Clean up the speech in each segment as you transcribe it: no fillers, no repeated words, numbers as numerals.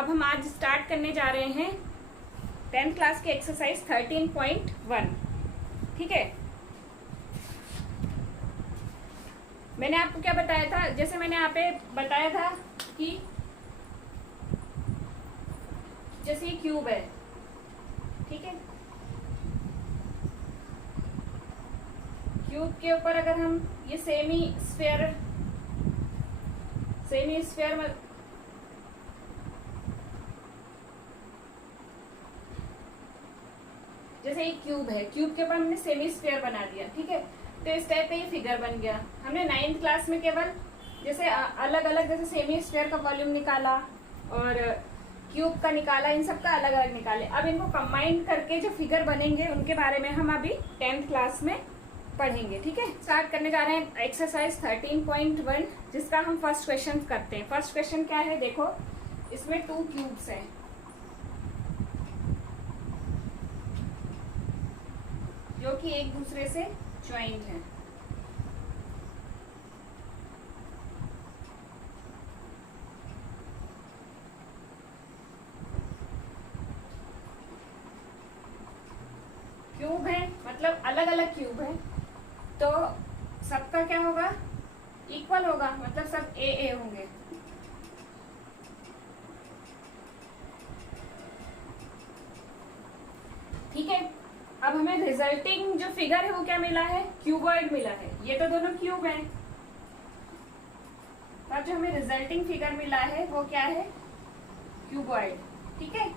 अब हम आज स्टार्ट करने जा रहे हैं 10th क्लास के एक्सरसाइज 13.1। ठीक है, मैंने आपको क्या बताया था, जैसे मैंने यहाँ पे बताया था कि जैसे ये क्यूब है, ठीक है, क्यूब के ऊपर अगर हम ये सेमी स्फेयर में जैसे एक क्यूब है, क्यूब के ऊपर हमने सेमी स्फेयर बना दिया। ठीक है, तो इस टाइप का ये फिगर बन गया। हमने 9th क्लास में केवल जैसे अलग अलग जैसे सेमी स्फेयर का वॉल्यूम निकाला और क्यूब का निकाला, इन सब का अलग अलग निकाले। अब इनको कंबाइन करके जो फिगर बनेंगे उनके बारे में हम अभी 10th क्लास में पढ़ेंगे। ठीक है, स्टार्ट करने जा रहे हैं एक्सरसाइज 13.1, जिसका हम फर्स्ट क्वेश्चन करते हैं। फर्स्ट क्वेश्चन क्या है, देखो इसमें 2 क्यूब्स हैं, जो कि एक दूसरे से ज्वाइंट हैं। क्यूब है मतलब अलग अलग क्यूब है, तो सबका क्या होगा, इक्वल होगा, मतलब सब ए ए होंगे। ठीक है, अब हमें रिजल्टिंग जो फिगर है वो क्या मिला है, क्यूबॉइड मिला है। ये तो दोनों क्यूब हैं, और जो हमें रिजल्टिंग फिगर मिला है वो क्या है, क्यूबॉइड। ठीक है,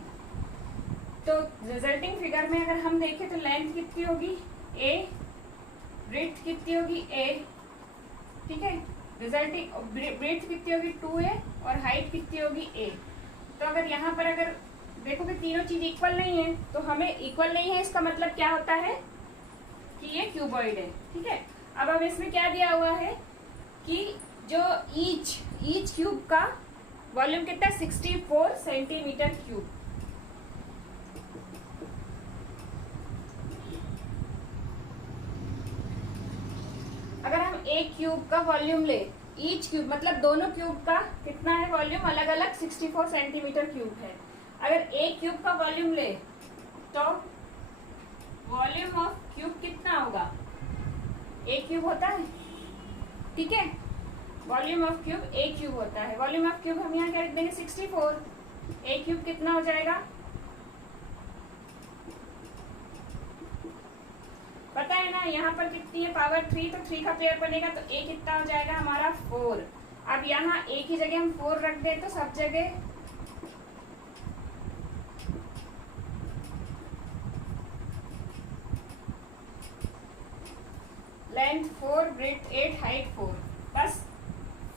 तो रिजल्टिंग फिगर में अगर हम देखें तो लेंथ कितनी होगी ए, ब्रेड्थ कितनी होगी ए। ठीक है, रिजल्टिंग ब्रेड्थ कितनी होगी 2a और हाइट कितनी होगी a। तो अगर यहाँ पर अगर देखो कि तीनों चीज इक्वल नहीं है, तो हमें इक्वल नहीं है इसका मतलब क्या होता है कि ये क्यूबॉइड है। ठीक है, अब हमें इसमें क्या दिया हुआ है कि जो ईच क्यूब का वॉल्यूम कितना है, 64 सेंटीमीटर क्यूब। अगर हम एक क्यूब का वॉल्यूम ले, ईच क्यूब मतलब दोनों क्यूब का कितना है वॉल्यूम, अलग अलग 64 सेंटीमीटर क्यूब है। अगर एक क्यूब का वॉल्यूम ले तो वॉल्यूम ऑफ क्यूब कितना होगा, एक क्यूब होता है। ठीक है, वॉल्यूम ऑफ क्यूब एक क्यूब होता है। वॉल्यूम ऑफ क्यूब हम यहाँ क्या लिख देंगे, 64। एक क्यूब कितना हो जाएगा, पता है ना, यहाँ पर कितनी है पावर 3, तो 3 का पेयर बनेगा, तो ए कितना हो जाएगा हमारा 4। अब यहाँ ए की जगह हम 4 रख दें तो सब जगह लेंथ 4, ब्रेड्थ 8, हाइट 4। बस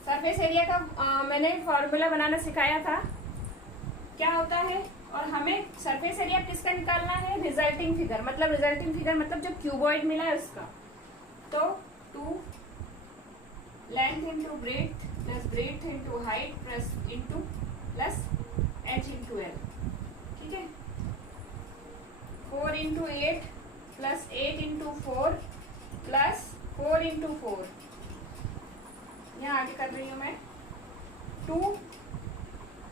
सरफेस एरिया का मैंने फॉर्मूला बनाना सिखाया था, क्या होता है, और हमें सरफेस एरिया किसका निकालना है, रिजल्टिंग फिगर। मतलब रिजल्टिंग फिगर मतलब जो क्यूबॉइड मिला है उसका। तो 2 length into breadth plus breadth into height plus into plus h into L. ठीक है, 4 into 8 plus 8 into 4 plus 4 into 4, यहाँ आगे कर रही हूँ मैं,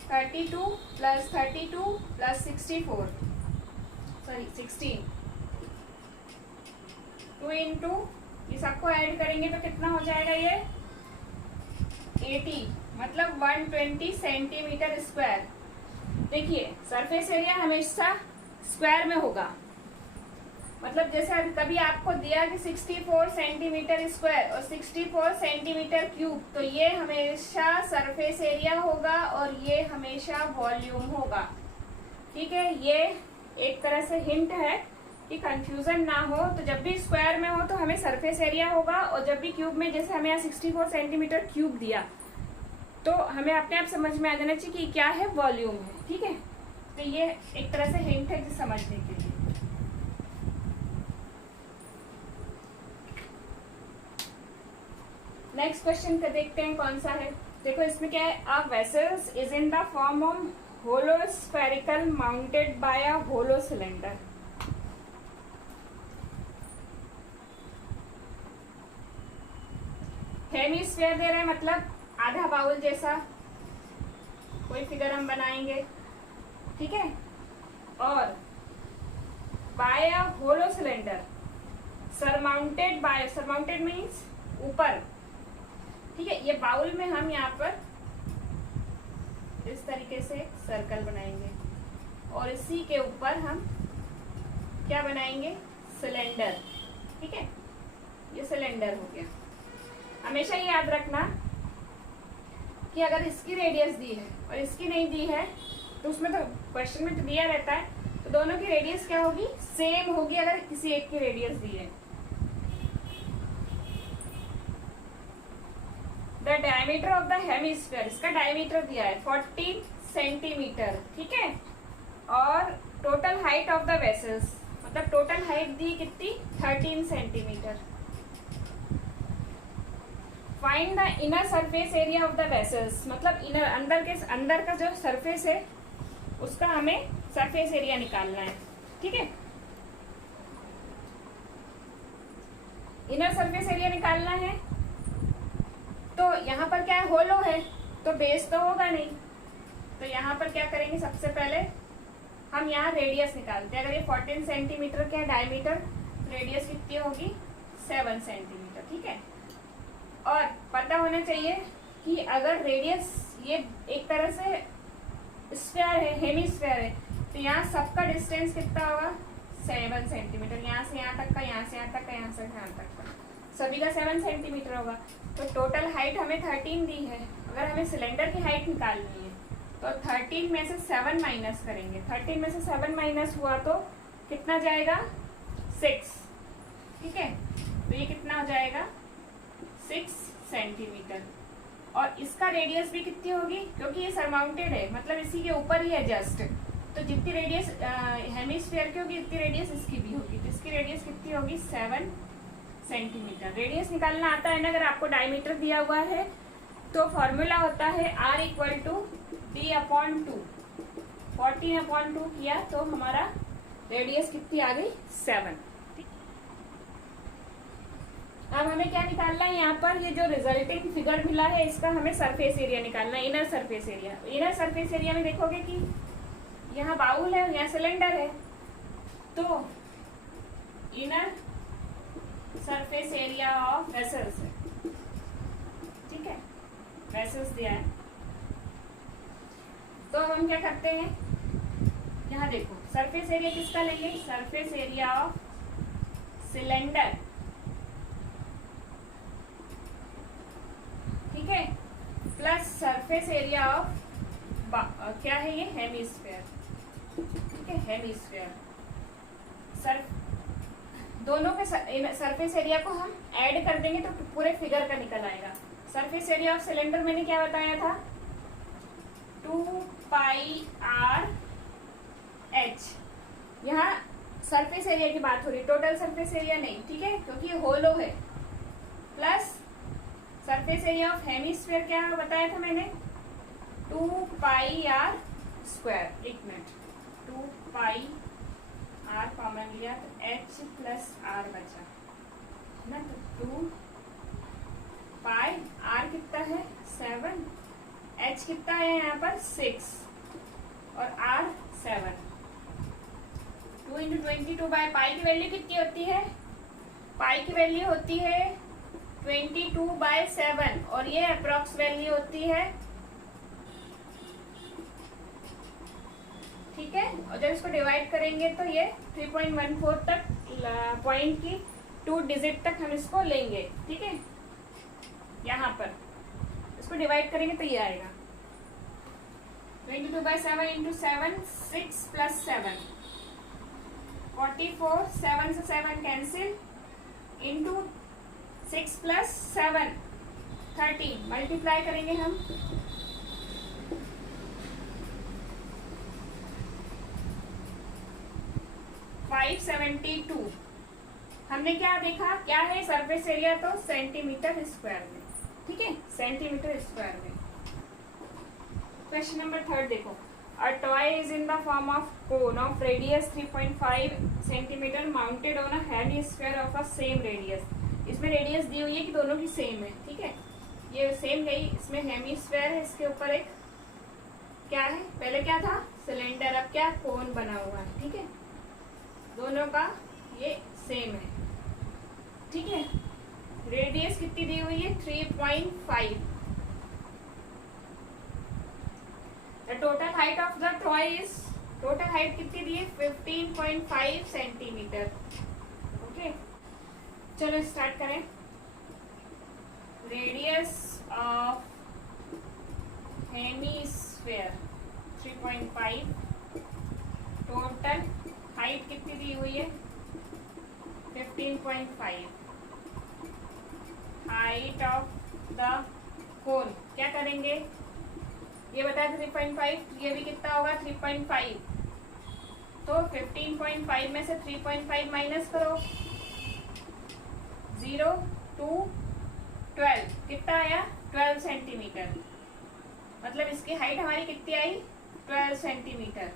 32 प्लस 32 प्लस 64, सॉरी 16, 2 इंटू ये सबको ऐड करेंगे तो कितना हो जाएगा ये 80, मतलब 120 सेंटीमीटर स्क्वायर। देखिए सरफेस एरिया हमेशा स्क्वायर में होगा, मतलब जैसे कभी आपको दिया कि 64 सेंटीमीटर स्क्वायर और 64 सेंटीमीटर क्यूब, तो ये हमेशा सरफेस एरिया होगा और ये हमेशा वॉल्यूम होगा। ठीक है, ये एक तरह से हिंट है कि कंफ्यूजन ना हो। तो जब भी स्क्वायर में हो तो हमें सरफेस एरिया होगा, और जब भी क्यूब में, जैसे हमें यहाँ 64 सेंटीमीटर क्यूब दिया, तो हमें अपने आप समझ में आ जाना चाहिए कि क्या है, वॉल्यूम है। ठीक है, तो ये एक तरह से हिंट है जिसे समझने के लिए। नेक्स्ट क्वेश्चन का देखते हैं कौन सा है। देखो इसमें क्या है, a vessels is in the form of hollow spherical mounted by a hollow cylinder. Hemisphere दे रहे हैं, मतलब आधा बाउल जैसा कोई फिगर हम बनाएंगे। ठीक है, और bye a hollow cylinder surmounted means ऊपर, ठीक है। ये बाउल में हम यहाँ पर इस तरीके से सर्कल बनाएंगे और इसी के ऊपर हम क्या बनाएंगे, सिलेंडर, ठीक है। ये सिलेंडर हो गया। हमेशा ये याद रखना कि अगर इसकी रेडियस दी है और इसकी नहीं दी है तो उसमें तो क्वेश्चन में तो दिया रहता है, तो दोनों की रेडियस क्या होगी, सेम होगी अगर किसी एक की रेडियस दी है। The diameter of the hemisphere, इसका डायमीटर दिया है 14 सेंटीमीटर, ठीक है। और total height of the vessels, मतलब टोटल हाइट दी कितनी, 13 centimetre. Find the inner surface area of the vessels, मतलब इनर अंदर का जो सरफेस है उसका हमें सरफेस एरिया निकालना है, ठीक है। इनर सरफेस एरिया निकालना है तो यहाँ पर क्या है, होलो है तो बेस तो होगा नहीं, तो यहाँ पर क्या करेंगे, सबसे पहले हम यहाँ रेडियस निकालते हैं। अगर ये 14 सेंटीमीटर का डायमीटर, रेडियस कितनी होगी, 7 सेंटीमीटर, ठीक है। और पता होना चाहिए कि अगर रेडियस ये एक तरह से स्फीयर है, हेमिस्फीयर है, तो यहाँ सबका डिस्टेंस कितना होगा, 7 सेंटीमीटर। यहाँ से यहाँ तक का, यहाँ से यहाँ तक का, यहाँ से यहाँ तक का, सभी का 7 सेंटीमीटर होगा। तो टोटल हाइट हमें 13 दी है। अगर हमें सिलेंडर की हाइट निकालनी है तो 13 में से 7 माइनस करेंगे। 13 में से 7 माइनस हुआ तो कितना जाएगा, 6, ठीक है। तो ये कितना हो जाएगा, 6 सेंटीमीटर। और इसका रेडियस भी कितनी होगी, क्योंकि ये सरमाउंटेड है, मतलब इसी के ऊपर ही है जस्ट, तो जितनी रेडियस हेमिस्फीयर की होगी उतनी रेडियस इसकी भी होगी। तो इसकी रेडियस कितनी होगी, 7 सेंटीमीटर। रेडियस निकालना आता है ना, अगर आपको डायमीटर दिया हुआ है तो फॉर्मूला होता है R इक्वल टू D/2। 14/2 किया तो हमारा रेडियस कितनी आ गई, 7। अब हमें क्या निकालना है, यहाँ पर ये जो रिजल्टिंग फिगर मिला है इसका हमें सरफेस एरिया निकालना है, inner surface area. Inner surface area में देखोगे कि यहाँ बाउल है, यहाँ सिलेंडर है, तो inner surface area of vessels है, ठीक है, वेसल्स दिया है। तो अब हम क्या करते हैं, यहाँ देखो सरफेस एरिया किसका लेंगे, सरफेस एरिया ऑफ सिलेंडर, ठीक है, प्लस सरफेस एरिया ऑफ क्या है ये, हेमिस्फीयर, ठीक है, हेमिस्फीयर। दोनों के सरफेस एरिया को हम ऐड कर देंगे तो पूरे फिगर का निकल आएगा। सरफेस एरिया ऑफ सिलेंडर मैंने क्या बताया था, 2πr h। यहाँ सरफेस एरिया की बात हो रही, टोटल सरफेस एरिया नहीं, ठीक है, क्योंकि ये होलो है। Plus surface area of hemisphere क्या बताया था मैंने, 2πr स्क्वायर। एक मिनट, 2πr कॉमन लिया तो h प्लस r बचा ना, तो 2πr कितना है, 7, h कितना है यहाँ पर 6 और r 7। 2 × 22 बाय पाई की वैल्यू कितनी होती है, पाई की वैल्यू होती है 22/7 और ये अप्रॉक्स वैल्यू होती है, ठीक है। और जब इसको डिवाइड करेंगे तो ये 3.14 तक पॉइंट की 2 डिजिट तक हम इसको लेंगे, ठीक है। यहाँ पर इसको डिवाइड करेंगे तो ये आएगा 22/7 × 7, 6 + 7 44, 7 से 7 कैंसिल, इंटू 6 + 7 13, मल्टीप्लाई करेंगे हम, 572। हमने क्या देखा, क्या है सरफेस एरिया, तो सेंटीमीटर स्क्वायर में, ठीक है, सेंटीमीटर स्क्वायर में। क्वेश्चन नंबर 3 देखो, a toy is in the form of cone of radius 3.5 centimetre mounted on a hemisphere of a same radius. इसमें रेडियस दी हुई है कि दोनों की सेम है, ठीक है, ये सेम गई, इसमें हेमिस्फीयर है, इसके ऊपर एक क्या है, पहले क्या था, सिलेंडर अब क्या कोन बना हुआ है, ठीक है, दोनों का ये सेम है, ठीक है। रेडियस कितनी दी हुई है 3.5। The total height of the toy is, total height कितनी दी है 15.5 सेंटीमीटर। ओके, चलो स्टार्ट करें। Radius of hemisphere 3.5, total height कितनी दी हुई है 15.5, हाइट ऑफ द कोन क्या करेंगे, ये बताया 3.5, ये भी कितना होगा 3.5, तो 15.5 में से 3.5 माइनस करो, 0 to 12 कितना आया 12 सेंटीमीटर, मतलब इसकी हाइट हमारी कितनी आई 12 सेंटीमीटर,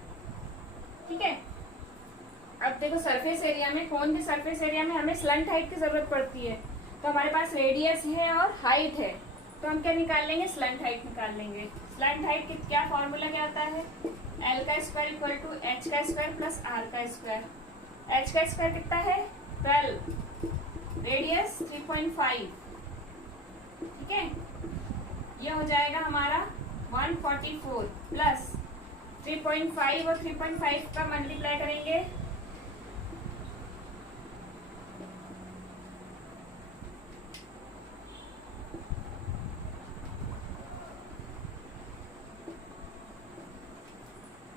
ठीक है। अब देखो सरफेस एरिया में, कोन के सरफेस एरिया में हमें स्लंट हाइट की जरूरत पड़ती है, तो हमारे पास रेडियस है और हाइट है, तो हम क्या निकाल लेंगे स्लंट हाइट निकाल लेंगे। स्लंट हाइट की क्या फॉर्मूला क्या आता है, एल का स्क्वायर इक्वल टू एच का स्क्वायर प्लस आर का स्क्वायर। एच का स्क्वायर कितना है 12, रेडियस 3.5, ठीक है, ये हो जाएगा हमारा 144 प्लस 3.5 और 3.5 का मल्टीप्लाई करेंगे,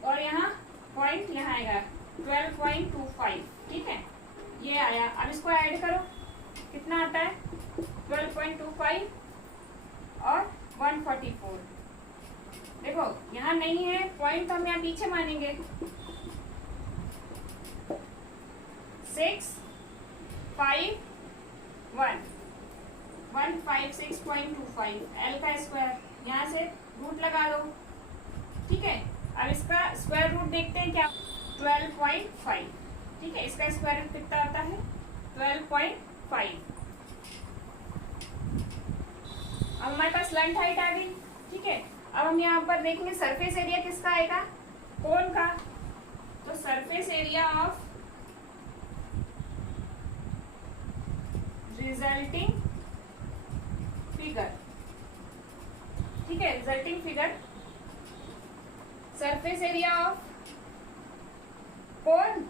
और यहाँ पॉइंट यहाँ आएगा 12.25, ठीक है, ये आया। अब इसको ऐड करो, कितना आता है 12.25 और 144। देखो यहाँ नहीं है पॉइंट, तो हम यहाँ पीछे मानेंगे 6, 5, 1, 156.25, एल का स्क्वायर, यहाँ से रूट लगा दो, ठीक है। अब इसका स्क्वायर रूट देखते हैं क्या 12.5, ठीक है, इसका स्क्वायर रूट कितना आता है 12.5। अब हमारे पास स्लंट हाइट आ गई, ठीक है। अब हम यहाँ पर देखेंगे सरफेस एरिया किसका आएगा कोन का, तो surface area of resulting figure, ठीक है, resulting figure surface area of cone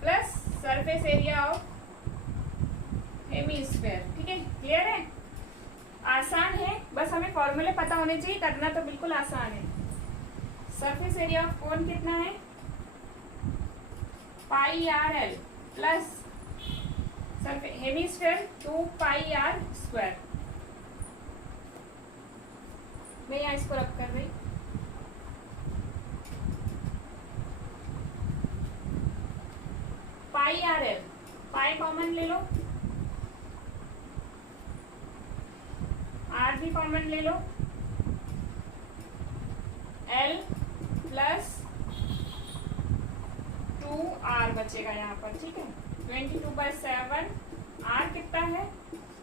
plus surface area of hemisphere, ठीक है, क्लियर है, आसान है, बस हमें फॉर्मूले पता होने चाहिए, करना तो बिल्कुल आसान है। सरफेस एरिया ऑफ कोन कितना है pi r l plus hemisphere 2 pi r square. मैं यहाँ इसको रब कर रही, pi r l, pi common ले लो, आर भी कॉमन ले लो, एल प्लस 2r बचेगा यहाँ पर, ठीक है, 22/7, आर कितना है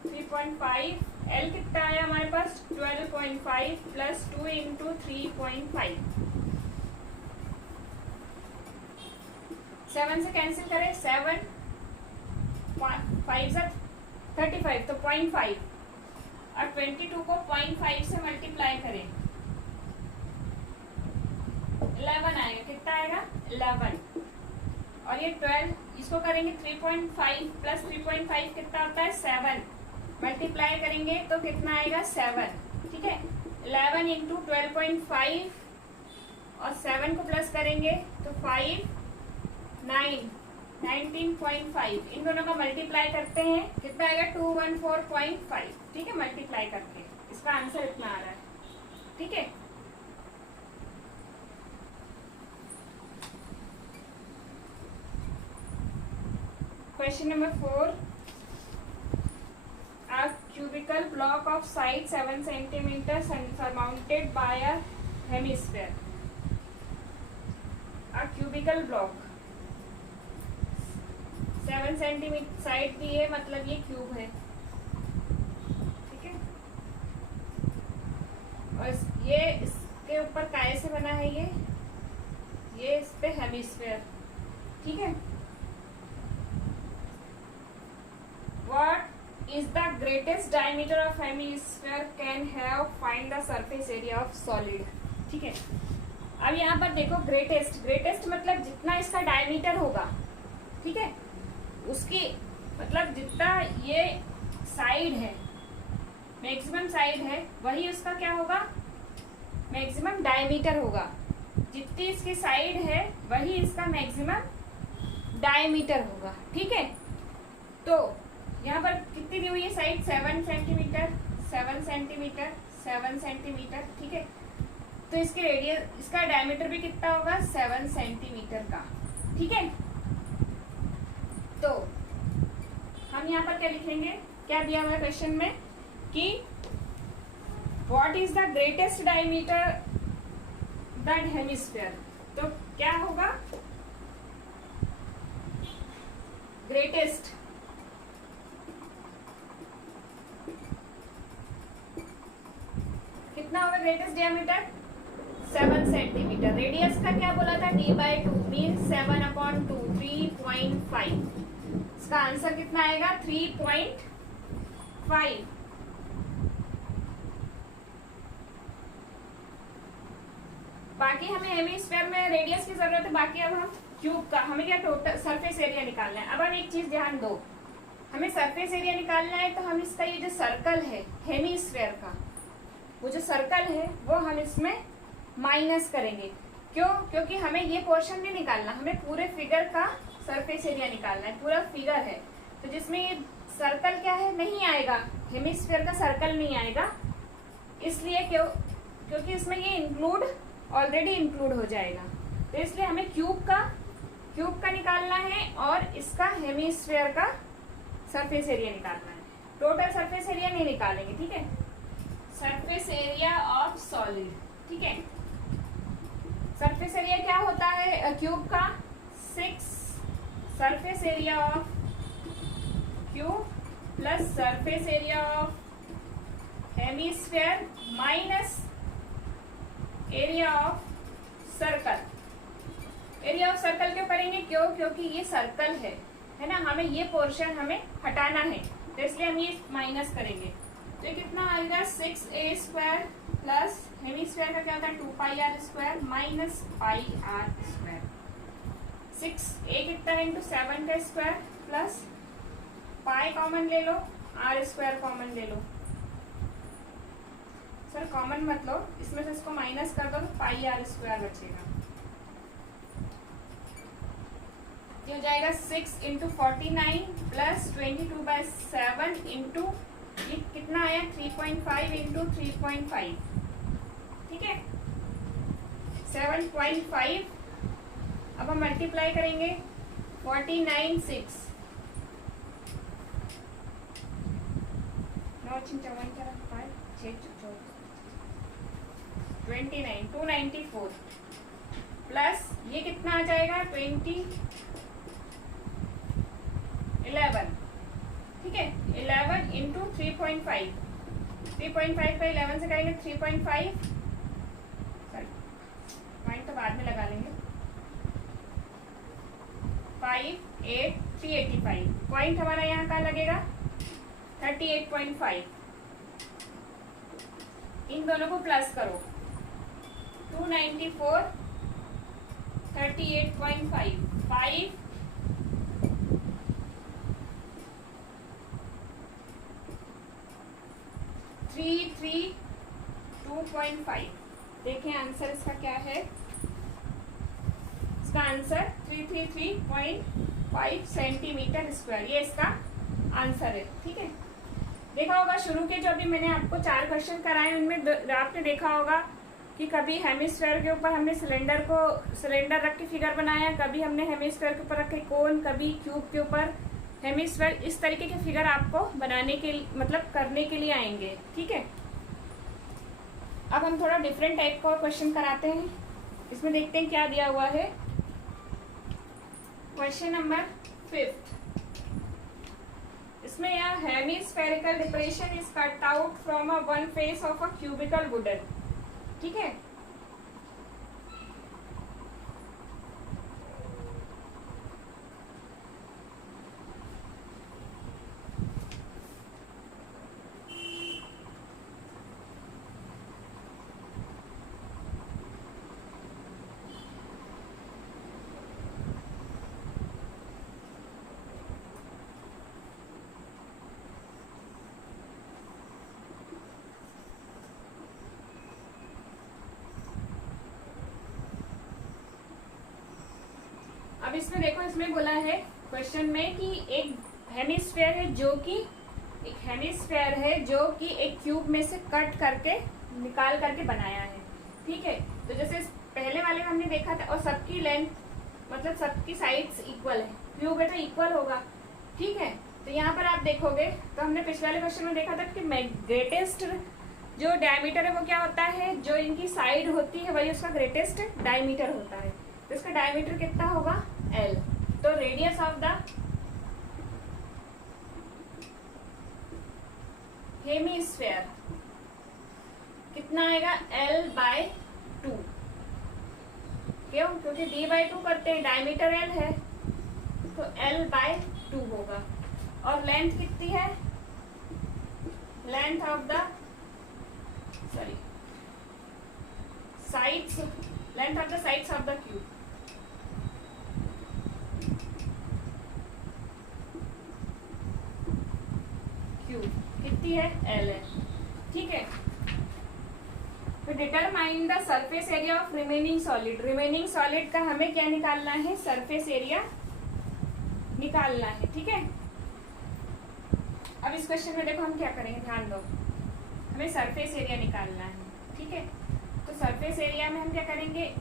3.5, एल कितना आया हमारे पास 12.5 प्लस 2 इंटू 3.5, 7 से कैंसिल करें, 7 5 से 35, तो 0.5, और 22 को 0.5 से मल्टीप्लाई करें 11 आएगा, कितना आएगा 11, और ये 12, इसको करेंगे 3.5 प्लस 3.5 कितना होता है 7, मल्टीप्लाई करेंगे तो कितना आएगा 7, ठीक है, 11 इंटू 12.5 और 7 को प्लस करेंगे तो 5, 9, 19.5, इन दोनों का मल्टीप्लाई करते हैं कितना आएगा 214.5, ठीक है, मल्टीप्लाई करके इसका आंसर इतना आ रहा है, ठीक है। Question number 4. A cubical block of side 7 centimeters and surmounted by a hemisphere. A cubical block 7 centimetre side दी है, मतलब ये क्यूब है, ठीक है, और ये इसके ऊपर काय से बना है, ये ये इस पे हेमिस्फेयर, ठीक है। What is the greatest diameter of hemisphere can have, find the surface area of solid, ठीक है। अब यहाँ पर देखो ग्रेटेस्ट, ग्रेटेस्ट मतलब जितना इसका डायमीटर होगा, ठीक है, उसकी मतलब जितना ये साइड है, मैक्सिमम साइड है, वही उसका क्या होगा, मैक्सिमम डायमीटर होगा। जितनी इसकी साइड है वही इसका मैक्सिमम डायमीटर होगा, ठीक है। तो यहाँ पर कितनी दी हुई है साइड, 7 सेंटीमीटर, 7 सेंटीमीटर, 7 सेंटीमीटर, ठीक है। तो इसके रेडियस, इसका डायमीटर भी कितना होगा, 7 सेंटीमीटर का, ठीक है। तो हम यहाँ पर क्या लिखेंगे, क्या दिया हुआ है क्वेश्चन में कि what is the greatest diameter that hemisphere, तो क्या होगा, ग्रेटेस्ट कितना होगा, ग्रेटेस्ट डायमीटर 7 सेंटीमीटर। रेडियस का क्या बोला था, d/2 मीन 7/2, 3.5। इसका आंसर कितना आएगा, 3.5। बाकी हमें हेमिस्फीयर में रेडियस की जरूरत है, बाकी अब हम क्यूब का, हमें क्या टोटल सरफेस एरिया निकालना है। अब हम एक चीज ध्यान दो, हमें सरफेस एरिया निकालना है तो हम इसका ये जो सर्कल है हेमिस्फीयर का, वो जो सर्कल है वो हम इसमें माइनस करेंगे। क्यों, क्योंकि हमें ये पोर्शन नहीं निकालना, हमें पूरे फिगर का सरफेस एरिया निकालना है। पूरा फिगर है तो जिसमें ये सर्कल क्या है, नहीं आएगा, हेमिस्फीयर का सर्कल नहीं आएगा, इसलिए क्योंकि इसमें ये इंक्लूड ऑलरेडी इंक्लूड हो जाएगा। तो इसलिए हमें क्यूब का निकालना है और इसका हेमिस्फीयर का सरफेस एरिया निकालना है। टोटल सरफेस एरिया नहीं निकालेंगे, ठीक है। सरफेस एरिया ऑफ सॉलिड, ठीक है। सरफेस एरिया क्या होता है क्यूब का, 6 surface area of cube plus surface area of hemisphere minus area of circle. Area of circle क्यों करेंगे, क्योंकि ये सर्कल है ना, हमें ये पोर्शन हमें हटाना है, तो इसलिए हम ये माइनस करेंगे। तो ये कितना आएगा, 6a² प्लस हेमिस्फीयर का क्या होता है 2πr² माइनस πr²। 6a कितना है इंटू 7 का स्क्वायर प्लस पाई कॉमन ले लो, r² कॉमन ले लो। सर कॉमन मत लो, इसमें से इसको माइनस कर दो तो πr² बचेगा। ये हो जाएगा 6 इंटू 49 प्लस 22/7 इंटू ये कितना आया 3.5 इंटू 3.5, ठीक है 7.5। अब हम मल्टीप्लाई करेंगे 49 6 29 294 प्लस ये कितना आ जाएगा 11, ठीक है 11 इंटू 3.5 3.5 का 11 से करेंगे 3.5, पॉइंट तो बाद में लगा लेंगे, 385 पॉइंट हमारा यहाँ का लगेगा 38.5। इन दोनों को प्लस करो 294 38.5 5 332.5। देखें आंसर इसका क्या है, इसका आंसर 333.5 सेंटीमीटर स्क्वायर, ये इसका आंसर है, ठीक है। देखा होगा शुरू के जो अभी मैंने आपको 4 क्वेश्चन कराए उनमें आपने देखा होगा कि कभी हेमिस्फीयर के ऊपर हमने सिलेंडर रख के फिगर बनाया, कभी हमने हेमिस्फीयर के ऊपर रखे कोन, कभी क्यूब के ऊपर हेमिस्फीयर। इस तरीके के फिगर आपको बनाने के मतलब करने के लिए आएंगे, ठीक है। अब हम थोड़ा डिफरेंट टाइप का क्वेश्चन कराते हैं। इसमें देखते हैं क्या दिया हुआ है। Question number 5। इसमें यह hemispherical depression is cut out from a one face of a cubical wooden, ठीक है। इसमें देखो, इसमें बोला है क्वेश्चन में कि एक हेमिस्फेयर है जो कि एक क्यूब में से कट करके निकाल करके बनाया है। ठीक है, तो जैसे पहले वाले में हमने देखा था, और सबकी लेंथ मतलब सबकी साइड्स इक्वल है, क्यूब है तो इक्वल होगा। ठीक है, तो यहाँ पर आप देखोगे तो हमने पिछले वाले क्वेश्चन में देखा था कि ग्रेटेस्ट जो डायमीटर है वो क्या होता है, जो इनकी साइड होती है वही उसका ग्रेटेस्ट डायमीटर होता है। तो इसका डायमीटर कितना होगा, L। तो रेडियस ऑफ द हेमिस्फेयर कितना आएगा, L/2। क्यों, क्योंकि D/2 करते हैं, डायमीटर L है तो L/2 होगा। और लेंथ कितनी है, length of the sides, length of the sides of the cube, कितनी है, L है। ठीक है, तो determine the surface area of remaining solid. Remaining solid का हमें क्या निकालना है, सरफेस एरिया निकालना है। ठीक है, अब इस क्वेश्चन में देखो हम क्या करेंगे, ध्यान दो, हमें सरफेस एरिया निकालना है। ठीक है, तो सरफेस एरिया में हम क्या करेंगे,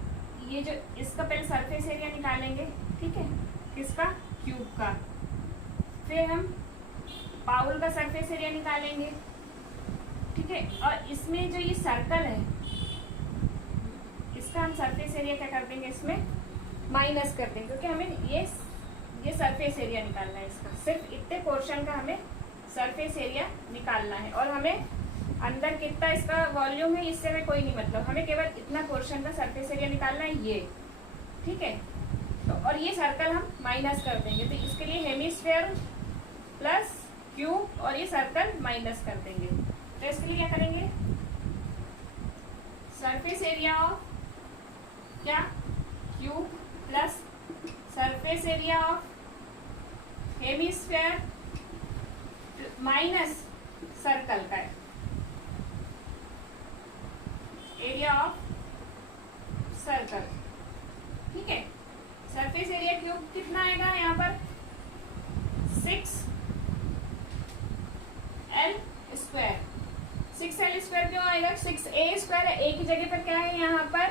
ये जो इसका पहले सरफेस एरिया निकालेंगे। ठीक है, किसका, क्यूब का। फिर हम बाउल का सरफेस एरिया निकालेंगे। ठीक है, और इसमें जो ये सर्कल है इसका हम सरफेस एरिया क्या कर देंगे, इसमें माइनस कर देंगे, क्योंकि हमें ये सरफेस एरिया निकालना है इसका। सिर्फ इतने पोर्शन का हमें सरफेस एरिया निकालना है, और हमें अंदर कितना इसका वॉल्यूम है इससे हमें कोई नहीं मतलब, हमें केवल इतना पोर्शन का सरफेस एरिया निकालना है ये। ठीक है, तो और ये सर्कल हम माइनस कर देंगे, तो इसके लिए हेमिस्फेयर प्लस क्यूब और ये सर्कल माइनस कर देंगे। तो इसके लिए क्या करेंगे, सरफेस एरिया ऑफ क्या, cube plus surface area of hemisphere minus circle का एरिया ऑफ सर्कल। ठीक है, सरफेस एरिया क्यूब कितना आएगा यहाँ पर, 6L²। 6L² क्यों आएगा, 6A² है, एक ही जगह पर क्या है, यहाँ पर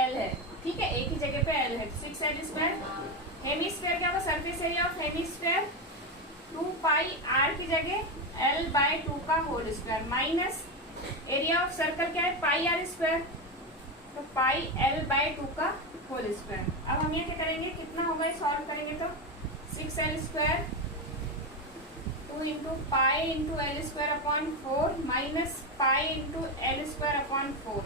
L है। ठीक है, एक ही जगह पे L है, 6L²। हेमिस्फेयर क्या होगा, surface area of hemisphere 2πr की जगह L/2 का hole square, minus area of circle क्या है, πr², तो πL/2 का होल स्क्वायर। अब हम ये क्या करेंगे, कितना होगा, सॉल्व करेंगे तो 6L² 2 into pi into L²/4 minus pi into L²/4।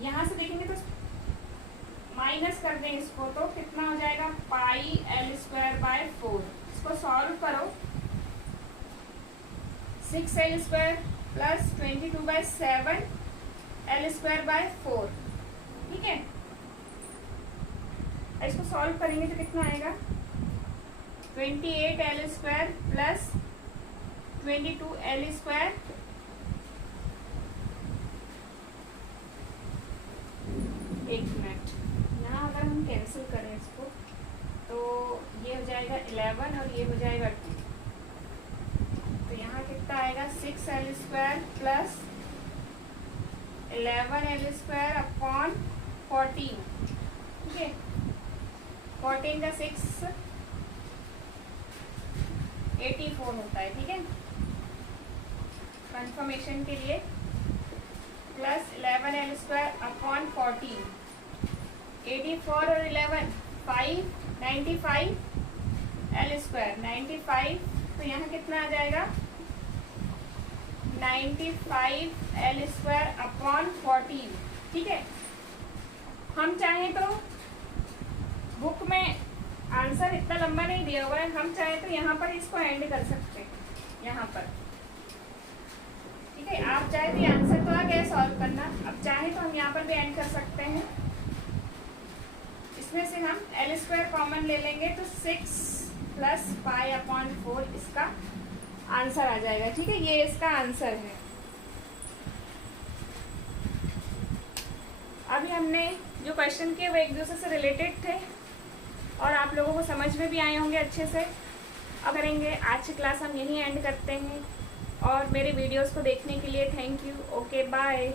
यहां से देखेंगे तो माइनस कर दें इसको, तो कितना हो जाएगा, पाई L²/4। इसको सॉल्व करो, 6L² प्लस 22/7 L²/4। ठीक है, इसको सॉल्व करेंगे तो कितना आएगा, 28L² प्लस 22L²। एक मिनट, यहाँ अगर हम कैंसिल करें इसको तो ये हो जाएगा 11 और ये हो जाएगा 2, तो यहाँ कितना आएगा, 6L² प्लस 11L²/14। ठीक है, 14 का 6 84 होता है। ठीक है, कंफर्मेशन के लिए प्लस 11L²/14, 84 और 11 5 95 L², 95, तो यहाँ कितना आ जाएगा, 95 L²/14। ठीक है, हम चाहें तो बुक में आंसर इतना लंबा नहीं दिया हुआ है, हम चाहें तो यहाँ पर इसको एंड कर सकते हैं, यहाँ पर। ठीक है, आप चाहे तो आंसर तो आ गया सॉल्व करना, अब चाहे तो हम यहाँ पर भी एंड कर सकते हैं। इसमें से हम L² कॉमन ले लेंगे तो 6 प्लस π/4 इसका आंसर आ जाएगा। ठीक है, ये इसका आंसर है। अभी हमने जो क्वेश्चन किए वो एक दूसरे से रिलेटेड थे और आप लोगों को समझ में भी आए होंगे अच्छे से। अब करेंगे, आज की क्लास हम यहीं एंड करते हैं और मेरे वीडियोस को देखने के लिए थैंक यू। Okay bye.